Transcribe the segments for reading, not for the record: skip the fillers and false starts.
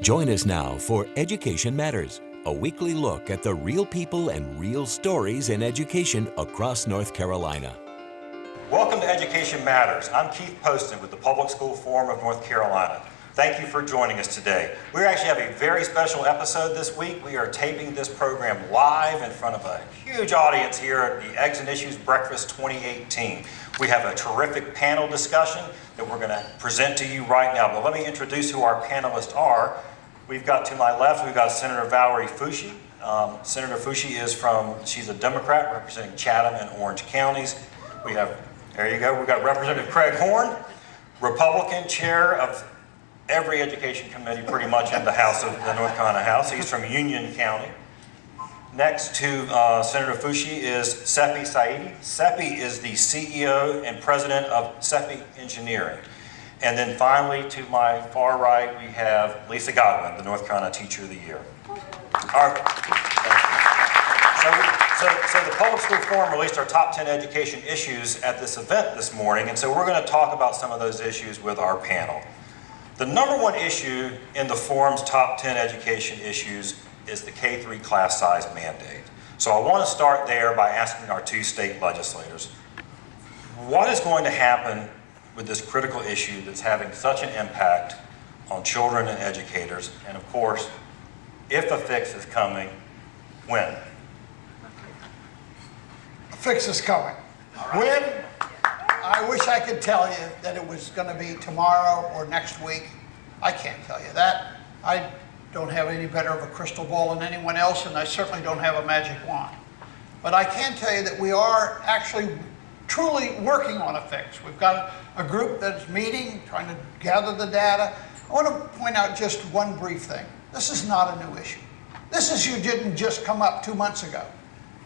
Join us now for Education Matters, a weekly look at the real people and real stories in education across North Carolina. Welcome to Education Matters. I'm Keith Poston with the Public School Forum of North Carolina. Thank you for joining us today. We actually have a very special episode this week. We are taping this program live in front of a huge audience here at the Eggs and Issues Breakfast 2018. We have a terrific panel discussion that we're going to present to you right now. But let me introduce who our panelists are. We've got to my left, we've got Senator Valerie Foushee. Senator Foushee she's a Democrat representing Chatham and Orange counties. There you go, we've got Representative Craig Horn, Republican chair of every education committee pretty much in the House of the North Carolina House. He's from Union County. Next to Senator Foushee is Seppi Saidi. Seppi is the CEO and president of Seppi Engineering. And then finally, to my far right, we have Lisa Godwin, the North Carolina Teacher of the Year. So the Public School Forum released our top 10 education issues at this event this morning, and so we're going to talk about some of those issues with our panel. The number one issue in the forum's top 10 education issues is the K-3 class size mandate. So I want to start there by asking our two state legislators, what is going to happen with this critical issue that's having such an impact on children and educators? And of course, if a fix is coming, when? A fix is coming. When? I wish I could tell you that it was going to be tomorrow or next week. I can't tell you that. I don't have any better of a crystal ball than anyone else, and I certainly don't have a magic wand. But I can tell you that we are actually truly working on a fix. We've got a group that's meeting, trying to gather the data. I want to point out just one brief thing. This is not a new issue. This issue didn't just come up 2 months ago.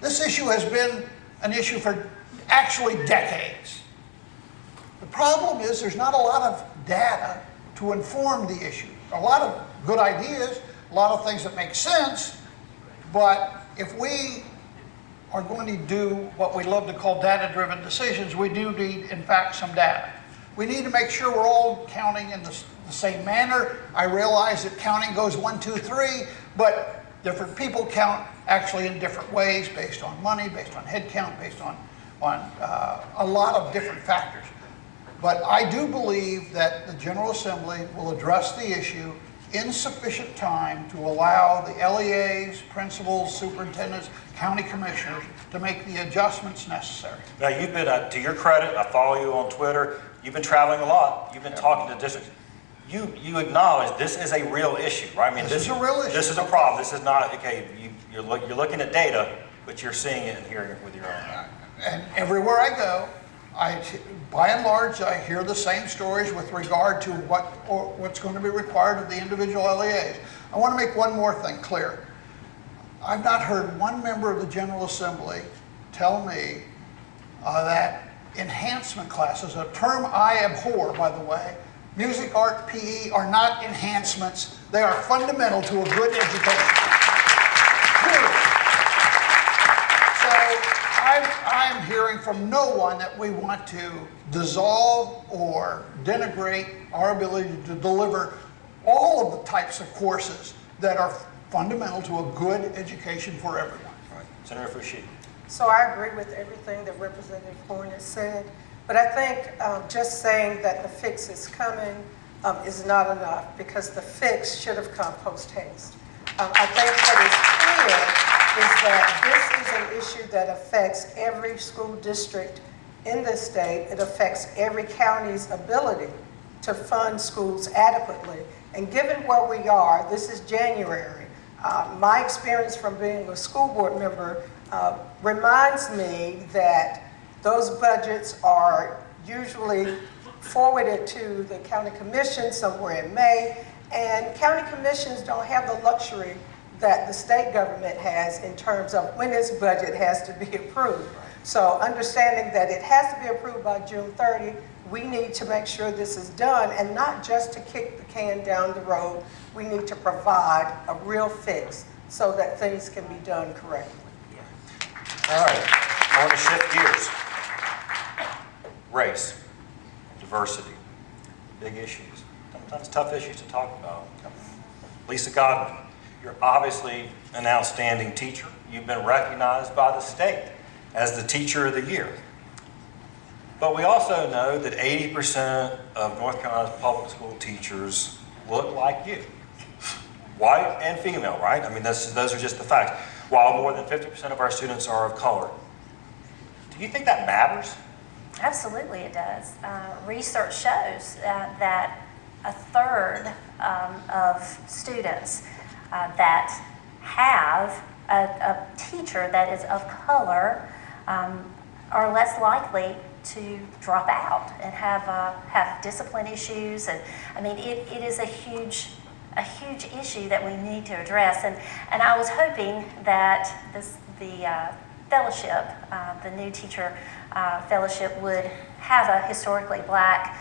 This issue has been an issue for actually decades. The problem is there's not a lot of data to inform the issue. A lot of good ideas, a lot of things that make sense, but if we are going to do what we love to call data-driven decisions, we do need, in fact, some data. We need to make sure we're all counting in the same manner. I realize that counting goes 1, 2, 3, but different people count actually in different ways, based on money, based on head count, based on a lot of different factors. But I do believe that the General Assembly will address the issue in sufficient time to allow the LEAs, principals, superintendents, county commissioners to make the adjustments necessary. Now you've been, to your credit, I follow you on Twitter, you've been traveling a lot, you've been talking to districts. You acknowledge this is a real issue, right? I mean, this is a real issue. This is a problem. This is not, okay, you're looking at data, but you're seeing it and hearing it with your own eyes. And everywhere I go, by and large, I hear the same stories with regard to what's going to be required of the individual LEAs. I want to make one more thing clear. I've not heard one member of the General Assembly tell me that enhancement classes, a term I abhor, by the way, music, art, PE are not enhancements. They are fundamental to a good education. Period. So I'm hearing from no one that we want to dissolve or denigrate our ability to deliver all of the types of courses that are fundamental to a good education for everyone. Right. Senator Foushee. So I agree with everything that Representative Horn has said, but I think just saying that the fix is coming is not enough, because the fix should have come post haste. I think what is clear is that this is an issue that affects every school district in this state. It affects every county's ability to fund schools adequately. And given where we are, this is January. My experience from being a school board member reminds me that those budgets are usually forwarded to the county commission somewhere in May, and county commissions don't have the luxury that the state government has in terms of when its budget has to be approved. So understanding that it has to be approved by June 30, we need to make sure this is done, and not just to kick the can down the road. We need to provide a real fix so that things can be done correctly. All right, I want to shift gears. Race, diversity, big issues, sometimes tough issues to talk about. Lisa Godwin, you're obviously an outstanding teacher. You've been recognized by the state as the Teacher of the Year. But we also know that 80% of North Carolina's public school teachers look like you. White and female, right? I mean, those are just the facts. While more than 50% of our students are of color. Do you think that matters? Absolutely it does. Research shows that a third of students that have a teacher that is of color are less likely to drop out and have discipline issues. And I mean, it is a huge issue that we need to address. And I was hoping that the fellowship, the new teacher fellowship, would have a historically black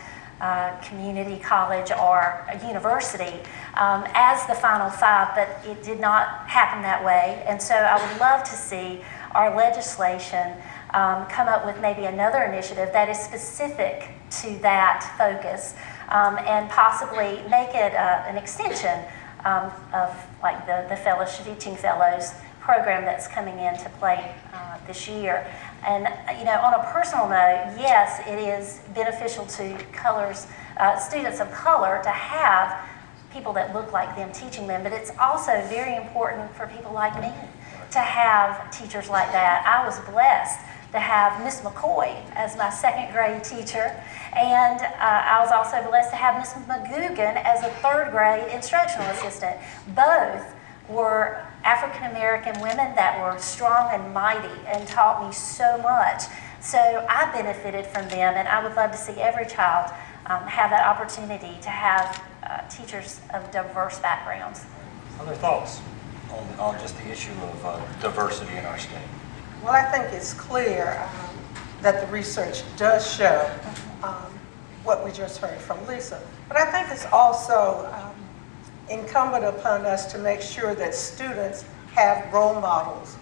community college or a university as the final five, but it did not happen that way. And so I would love to see our legislation come up with maybe another initiative that is specific to that focus, and possibly make it an extension of like the fellowship, teaching fellows program that's coming into play this year. And you know, on a personal note, yes, it is beneficial to students of color to have people that look like them teaching them, but it's also very important for people like me to have teachers like that. I was blessed to have Miss McCoy as my second grade teacher, and I was also blessed to have Miss McGugan as a third grade instructional assistant. Both were African American women that were strong and mighty and taught me so much. So I benefited from them, and I would love to see every child have that opportunity to have teachers of diverse backgrounds. Other thoughts on just the issue of diversity in our state? Well, I think it's clear that the research does show what we just heard from Lisa. But I think it's also incumbent upon us to make sure that students have role models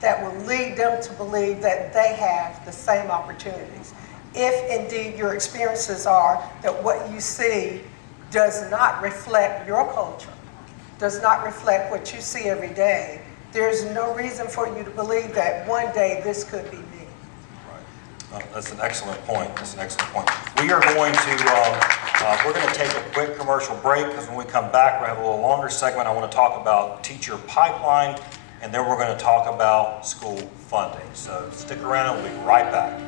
that will lead them to believe that they have the same opportunities. If indeed your experiences are that what you see does not reflect your culture, does not reflect what you see every day, there's no reason for you to believe that one day this could be me. Right. That's an excellent point. That's an excellent point. We are going to we're going to take a quick commercial break, because when we come back, we'll have a little longer segment. I want to talk about teacher pipeline, and then we're going to talk about school funding. So stick around, we'll be right back.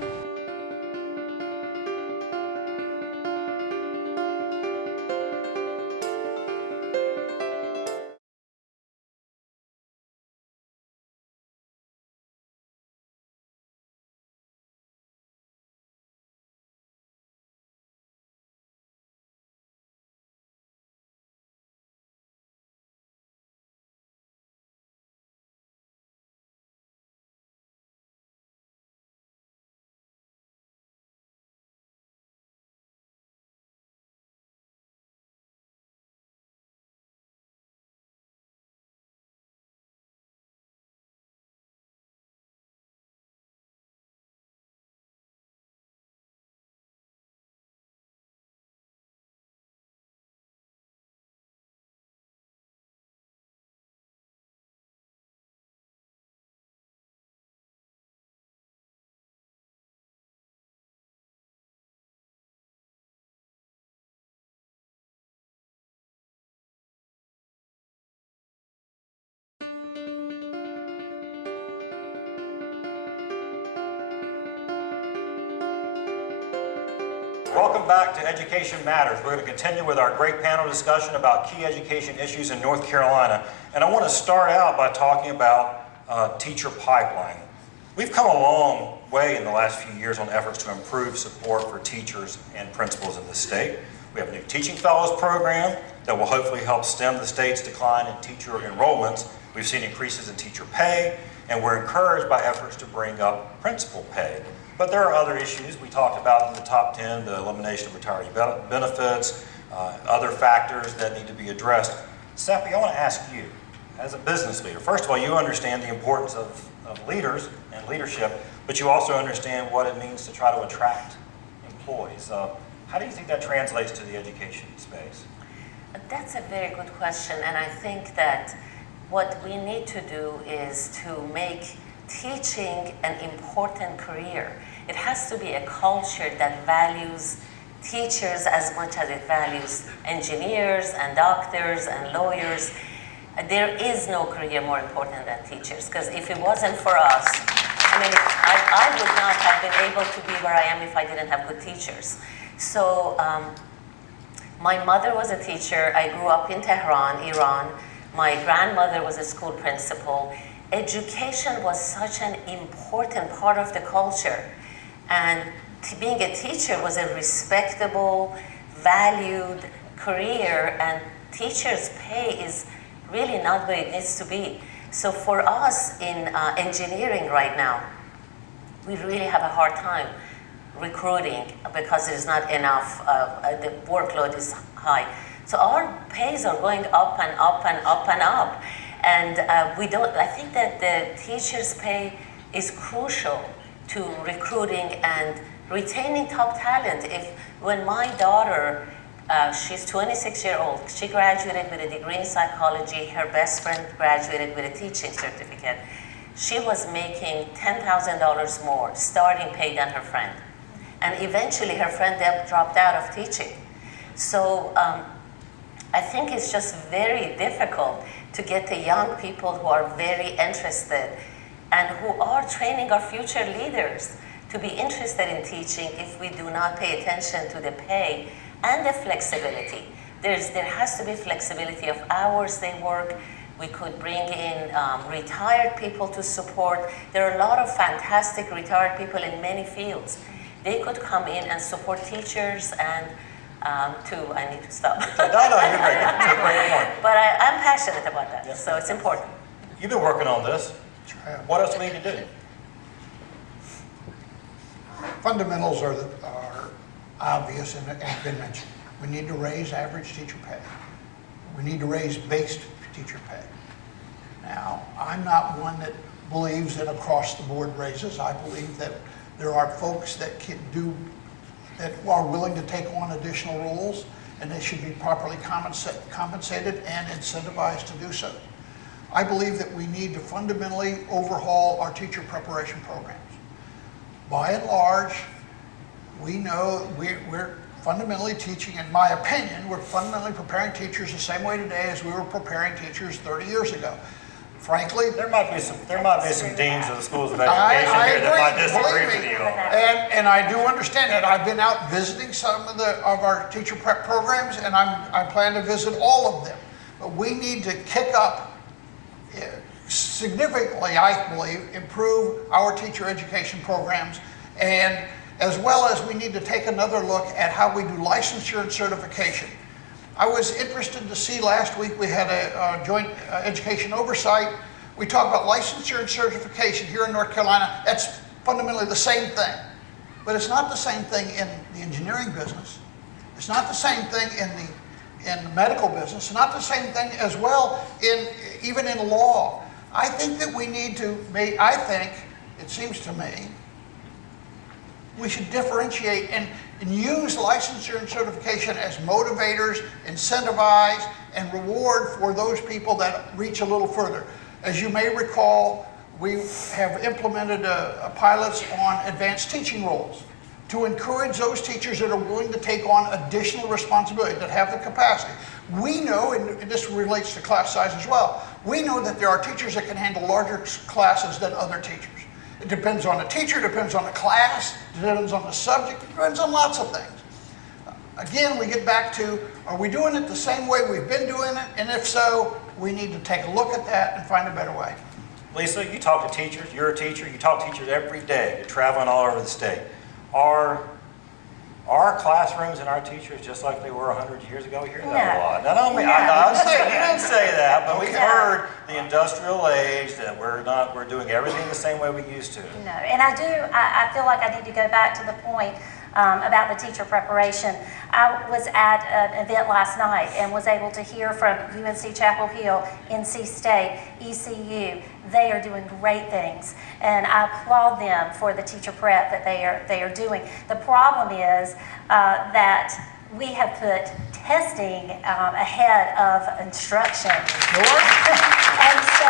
Welcome back to Education Matters. We're going to continue with our great panel discussion about key education issues in North Carolina. And I want to start out by talking about teacher pipeline. We've come a long way in the last few years on efforts to improve support for teachers and principals in the state. We have a new Teaching Fellows program that will hopefully help stem the state's decline in teacher enrollments. We've seen increases in teacher pay, and we're encouraged by efforts to bring up principal pay. But there are other issues we talked about in the top 10, the elimination of retiree benefits, other factors that need to be addressed. Seppi, I want to ask you, as a business leader, first of all, you understand the importance of leaders and leadership, but you also understand what it means to try to attract employees. How do you think that translates to the education space? That's a very good question, and I think that what we need to do is to make teaching an important career. It has to be a culture that values teachers as much as it values engineers and doctors and lawyers. There is no career more important than teachers, because if it wasn't for us, I mean, I would not have been able to be where I am if I didn't have good teachers. So my mother was a teacher. I grew up in Tehran, Iran. My grandmother was a school principal. Education was such an important part of the culture. And being a teacher was a respectable, valued career, and teachers' pay is really not where it needs to be. So for us in engineering right now, we really have a hard time recruiting because there's not enough, the workload is high. So our pays are going up and up and up and up. And I think that the teacher's pay is crucial to recruiting and retaining top talent. When my daughter, she's 26 years old, she graduated with a degree in psychology, her best friend graduated with a teaching certificate. She was making $10,000 more starting pay than her friend. And eventually her friend dropped out of teaching. So I think it's just very difficult to get the young people who are very interested and who are training our future leaders to be interested in teaching if we do not pay attention to the pay and the flexibility. There has to be flexibility of hours they work. We could bring in retired people to support. There are a lot of fantastic retired people in many fields. They could come in and support teachers and I need to stop. No, you're great. It's a great point. But I'm passionate about that, so it's important. You've been working on this. What else do we need to do? Fundamentals are obvious and have been mentioned. We need to raise average teacher pay. We need to raise base teacher pay. Now, I'm not one that believes in across-the-board raises. I believe that there are folks that that are willing to take on additional roles, and they should be properly compensated and incentivized to do so. I believe that we need to fundamentally overhaul our teacher preparation programs. By and large, we know we're fundamentally teaching, in my opinion, we're fundamentally preparing teachers the same way today as we were preparing teachers 30 years ago. Frankly, there might be some deans of the schools of education here that might disagree with you on that. And I do understand that. I've been out visiting some of our teacher prep programs, and I plan to visit all of them. But we need to kick up significantly, I believe, improve our teacher education programs, and as well as we need to take another look at how we do licensure and certification. I was interested to see last week we had a joint education oversight. We talked about licensure and certification here in North Carolina. That's fundamentally the same thing. But it's not the same thing in the engineering business. It's not the same thing in the medical business. It's not the same thing as well even in law. I think that we need to make, it seems to me, we should differentiate and use licensure and certification as motivators, incentivize, and reward for those people that reach a little further. As you may recall, we have implemented pilots on advanced teaching roles to encourage those teachers that are willing to take on additional responsibility, that have the capacity. We know, and this relates to class size as well, we know that there are teachers that can handle larger classes than other teachers. It depends on the teacher, depends on the class, depends on the subject, depends on lots of things. Again, we get back to, are we doing it the same way we've been doing it? And if so, we need to take a look at that and find a better way. Lisa, you talk to teachers, you're a teacher, you talk to teachers every day, you're traveling all over the state. Are our classrooms and our teachers just like they were 100 years ago? You hear that a lot. Now, you didn't say that, but we've heard the industrial age that we're doing everything the same way we used to. No, and I feel like I need to go back to the point about the teacher preparation. I was at an event last night and was able to hear from UNC Chapel Hill, NC State, ECU. They are doing great things, and I applaud them for the teacher prep that they are doing. The problem is that we have put testing ahead of instruction. And so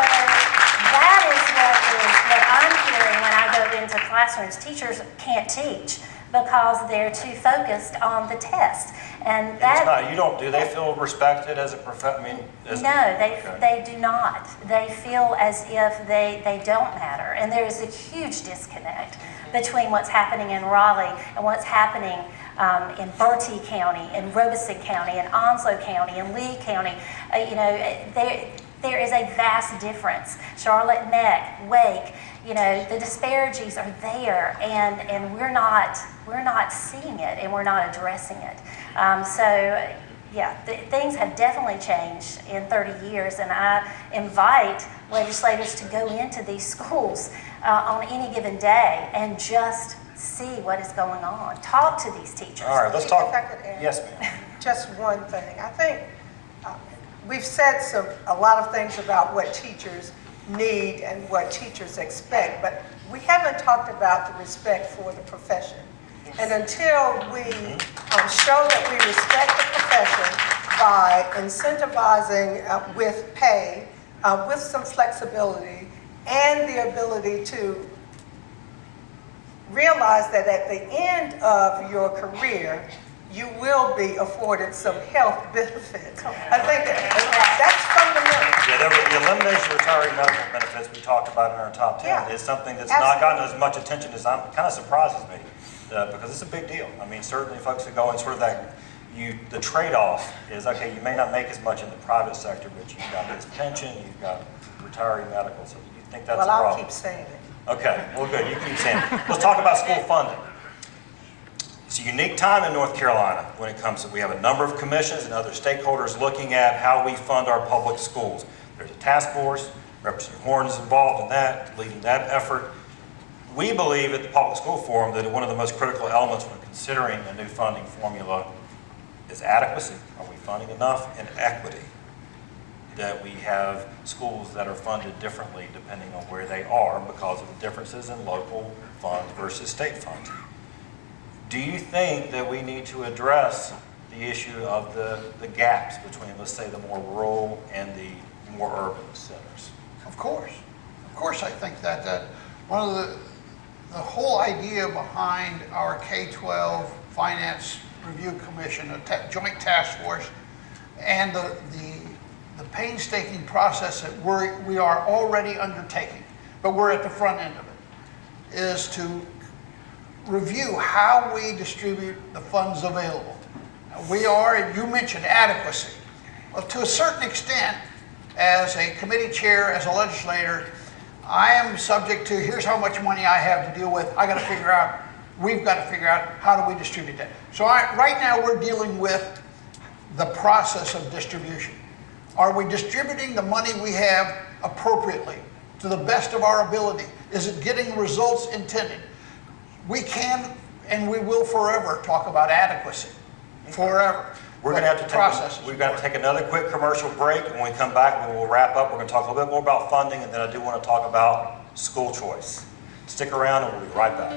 that is what I'm hearing when I go into classrooms. Teachers can't teach because they're too focused on the test. And It's not, you don't, do they feel respected as a no, they do not. They feel as if they don't matter. And there is a huge disconnect between what's happening in Raleigh and what's happening in Bertie County, in Robeson County, in Onslow County, in Lee County. There is a vast difference. Charlotte Neck, Wake, the disparities are there, and we're not seeing it, and we're not addressing it. Yeah, things have definitely changed in 30 years, and I invite legislators to go into these schools on any given day and just see what is going on. Talk to these teachers. All right, let's talk. If I could add Yes, ma'am. just one thing. I think we've said a lot of things about what teachers need and what teachers expect, but we haven't talked about the respect for the profession. And until we show that we respect the profession by incentivizing with pay, with some flexibility, and the ability to realize that at the end of your career, you will be afforded some health benefits. I think that's fundamental. Yeah, the elimination of retiree medical benefits we talked about in our top 10 Yeah, is something that's absolutely. not gotten as much attention as kind of surprises me because it's a big deal. I mean, certainly folks that go in sort of the trade-off is, okay, you may not make as much in the private sector, but you've got this pension, you've got retiree medical, so you think that's a Well, problem? I'll keep saying it. Okay, well, good. You keep saying it. Let's talk about school funding. It's a unique time in North Carolina when it comes to, we have a number of commissions and other stakeholders looking at how we fund our public schools. There's a task force, Representative Horn is involved in that, leading that effort. We believe at the Public School Forum that one of the most critical elements when considering a new funding formula is adequacy. Are we funding enough? And equity. That we have schools that are funded differently depending on where they are because of the differences in local funds versus state funds. Do you think that we need to address the issue of the gaps between, let's say, the more rural and the more urban centers? Of course, I think that one of the whole idea behind our K-12 Finance Review Commission, a joint task force, and the painstaking process that we are already undertaking, but we're at the front end of it, is to review how we distribute the funds available. We are, and you mentioned adequacy. Well, to a certain extent, as a committee chair, as a legislator, I am subject to, here's how much money I have to deal with. We've got to figure out how do we distribute that. So right now we're dealing with the process of distribution. Are we distributing the money we have appropriately to the best of our ability? Is it getting results intended? We can and we will forever talk about adequacy. Forever. We're going to have to we've got to take another quick commercial break. When we come back, we'll wrap up. We're going to talk a little bit more about funding, and then I do want to talk about school choice. Stick around and we'll be right back.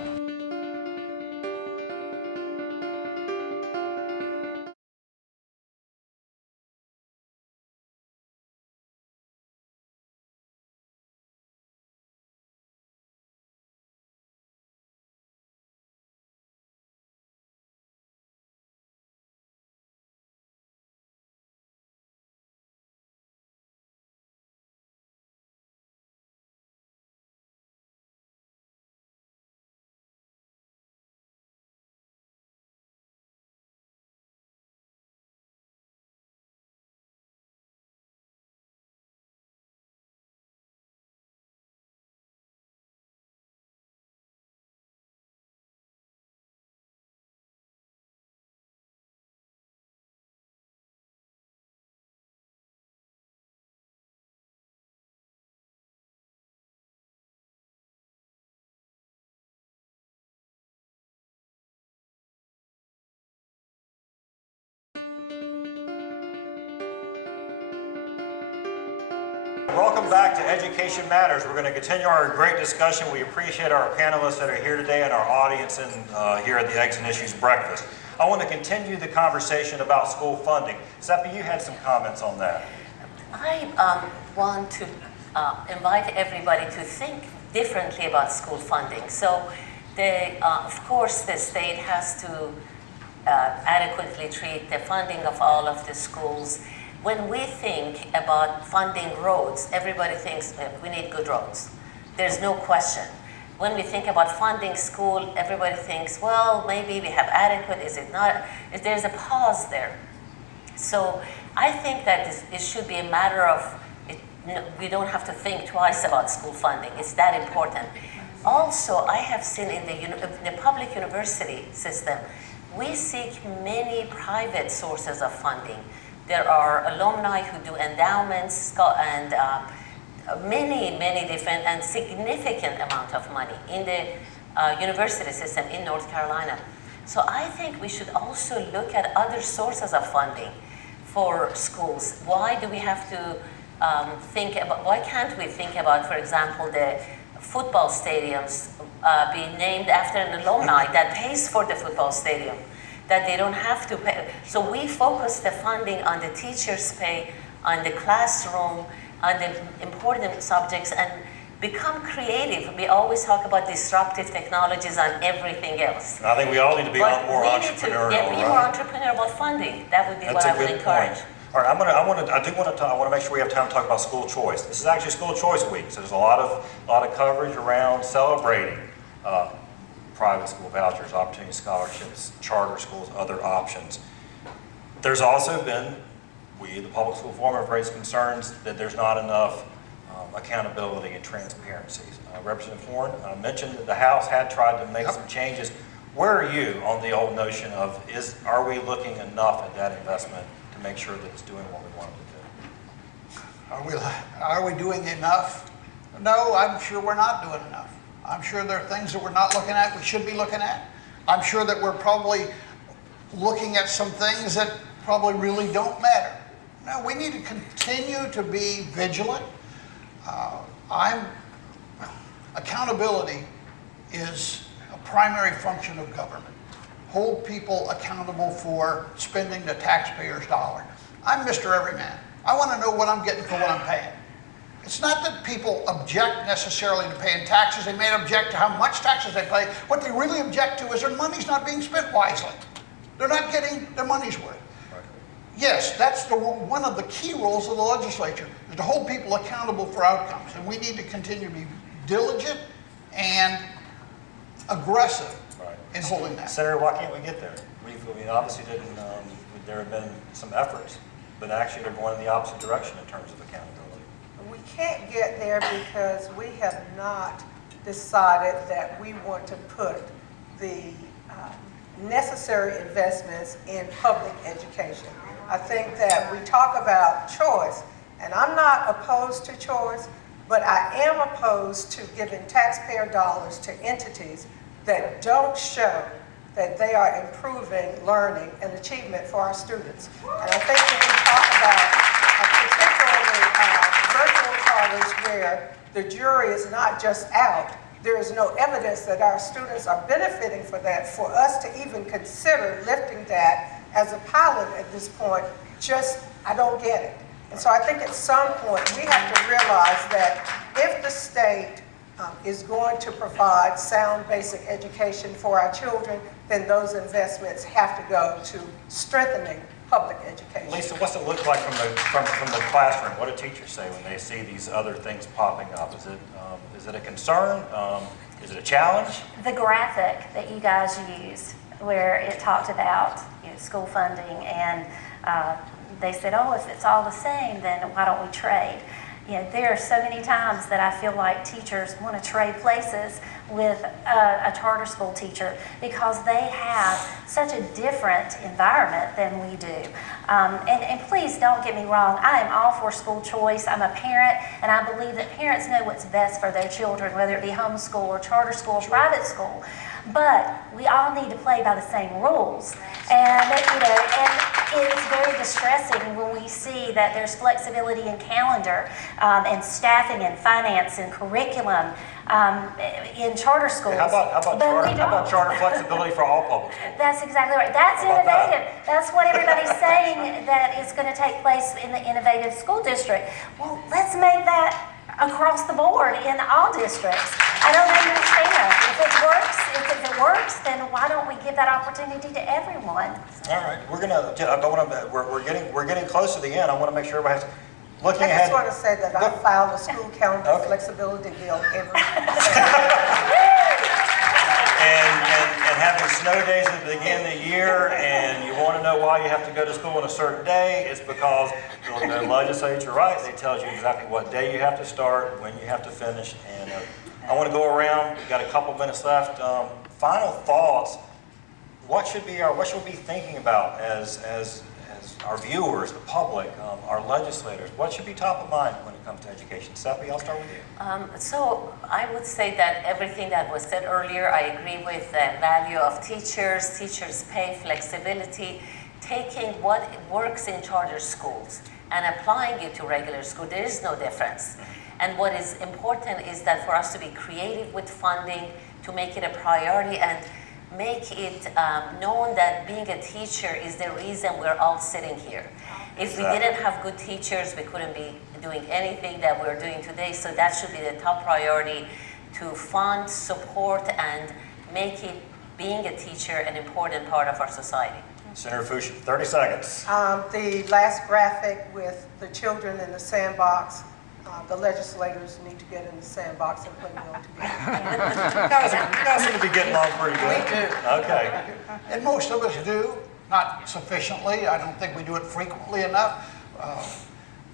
Welcome back to Education Matters. We're going to continue our great discussion. We appreciate our panelists that are here today and our audience here at the Eggs and Issues Breakfast. I want to continue the conversation about school funding. Seppi, you had some comments on that. I want to invite everybody to think differently about school funding. So, of course, the state has to adequately treat the funding of all of the schools. When we think about funding roads, everybody thinks we need good roads. There's no question. When we think about funding school, everybody thinks, well, maybe we have adequate, is it not? There's a pause there. So I think that it should be a matter of, we don't have to think twice about school funding. It's that important. Also, I have seen in the public university system, we seek many private sources of funding. There are alumni who do endowments and many different and significant amount of money in the university system in North Carolina. So I think we should also look at other sources of funding for schools. Why do we have to why can't we think about, for example, the football stadiums being named after an alumni that pays for the football stadium, that they don't have to pay. So we focus the funding on the teachers' pay, on the classroom, on the important subjects, and become creative. We always talk about disruptive technologies and everything else. And I think we all need to be But more we entrepreneurial, need to be more right? entrepreneurial about funding. That would be That's what a I would good encourage. point. All right, I want to make sure we have time to talk about school choice. This is actually School Choice Week, so there's a lot of coverage around celebrating private school vouchers, opportunity scholarships, charter schools, other options. There's also been, we, the Public School Forum, have raised concerns that there's not enough accountability and transparency. Representative Horn mentioned that the House had tried to make some changes. Where are you on the old notion of, are we looking enough at that investment to make sure that it's doing what we want it to do? Are we doing enough? No, I'm sure we're not doing enough. I'm sure there are things that we're not looking at, we should be looking at. I'm sure that we're probably looking at some things that probably really don't matter. No, we need to continue to be vigilant. Accountability is a primary function of government. Hold people accountable for spending the taxpayer's dollar. I'm Mr. Everyman. I want to know what I'm getting for what I'm paying. It's not that people object necessarily to paying taxes. They may object to how much taxes they pay. What they really object to is their money's not being spent wisely. They're not getting their money's worth. Yes, that's one of the key roles of the legislature, is to hold people accountable for outcomes. And we need to continue to be diligent and aggressive in holding that. Senator, why can't we get there? We obviously didn't, there have been some efforts, but actually they're going in the opposite direction in terms of accountability. We can't get there because we have not decided that we want to put the necessary investments in public education. I think that we talk about choice, and I'm not opposed to choice, but I am opposed to giving taxpayer dollars to entities that don't show that they are improving learning and achievement for our students. And I think when we talk about particularly virtual charters where the jury is not just out, there is no evidence that our students are benefiting for that, for us to even consider lifting that as a pilot at this point, I don't get it. And so I think at some point we have to realize that if the state is going to provide sound basic education for our children, then those investments have to go to strengthening public education. Lisa, what's it look like from the classroom? What do teachers say when they see these other things popping up? Is it a concern? Is it a challenge? The graphic that you guys used, where it talked about school funding, and they said, oh, if it's all the same, then why don't we trade? There are so many times that I feel like teachers want to trade places with a charter school teacher because they have such a different environment than we do. And please don't get me wrong, I am all for school choice. I'm a parent, and I believe that parents know what's best for their children, whether it be homeschool or charter school or private school. But we all need to play by the same rules. And, and it's very distressing when we see that there's flexibility in calendar and staffing and finance and curriculum in charter schools. How about charter flexibility for all public schools? That's exactly right. That's How about that? innovative. That's what everybody's saying, that it's going to take place in the innovative school district. Well, let's make that across the board in all districts. I don't understand. If it works, then why don't we give that opportunity to everyone? All right, we're getting close to the end. I want to make sure everybody's looking I ahead. just want to say that I filed a school calendar flexibility bill every And having snow days at the beginning of the year, and you want to know why you have to go to school on a certain day, it's because the legislature, right, they tell you exactly what day you have to start, when you have to finish, and I want to go around, we've got a couple minutes left. Final thoughts, what should we be thinking about as our viewers, the public, our legislators? What should be top of mind when it comes to education? Seppi, I'll start with you. So I would say that everything that was said earlier, I agree with the value of teachers' pay, flexibility, taking what works in charter schools and applying it to regular school. There is no difference. And what is important is that for us to be creative with funding, to make it a priority and make it known that being a teacher is the reason we're all sitting here. If we didn't have good teachers, we couldn't be doing anything that we're doing today. So that should be the top priority, to fund, support, and make it, being a teacher, an important part of our society. Senator Fuchs, 30 seconds. The last graphic with the children in the sandbox, the legislators need to get in the sandbox and play well together. You guys seem to be getting along pretty good. We do. Okay. And most of us do, not sufficiently. I don't think we do it frequently enough.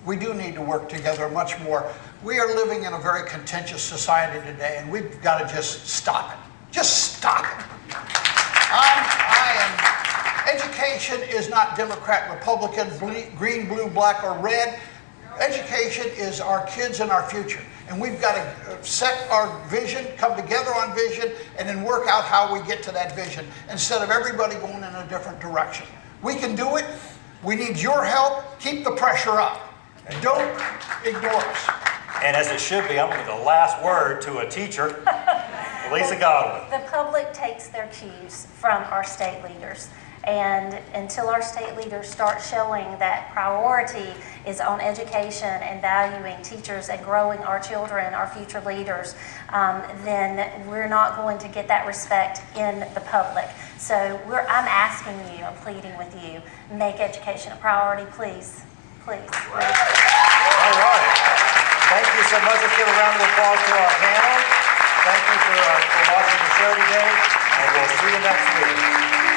We do need to work together much more. We are living in a very contentious society today, and we've got to just stop it. Just stop it. Education is not Democrat, Republican, green, blue, black, or red. Education is our kids and our future. And we've got to set our vision, come together on vision, and then work out how we get to that vision instead of everybody going in a different direction. We can do it. We need your help. Keep the pressure up. Don't ignore us. And as it should be, I'm going to give the last word to a teacher, Lisa Godwin. The public takes their cues from our state leaders. And until our state leaders start showing that priority is on education and valuing teachers and growing our children, our future leaders, then we're not going to get that respect in the public. So I'm asking you, I'm pleading with you, make education a priority, please. Please. All right. Thank you so much. Let's give a round of applause to our panel. Thank you for watching the show today, and we'll see you next week.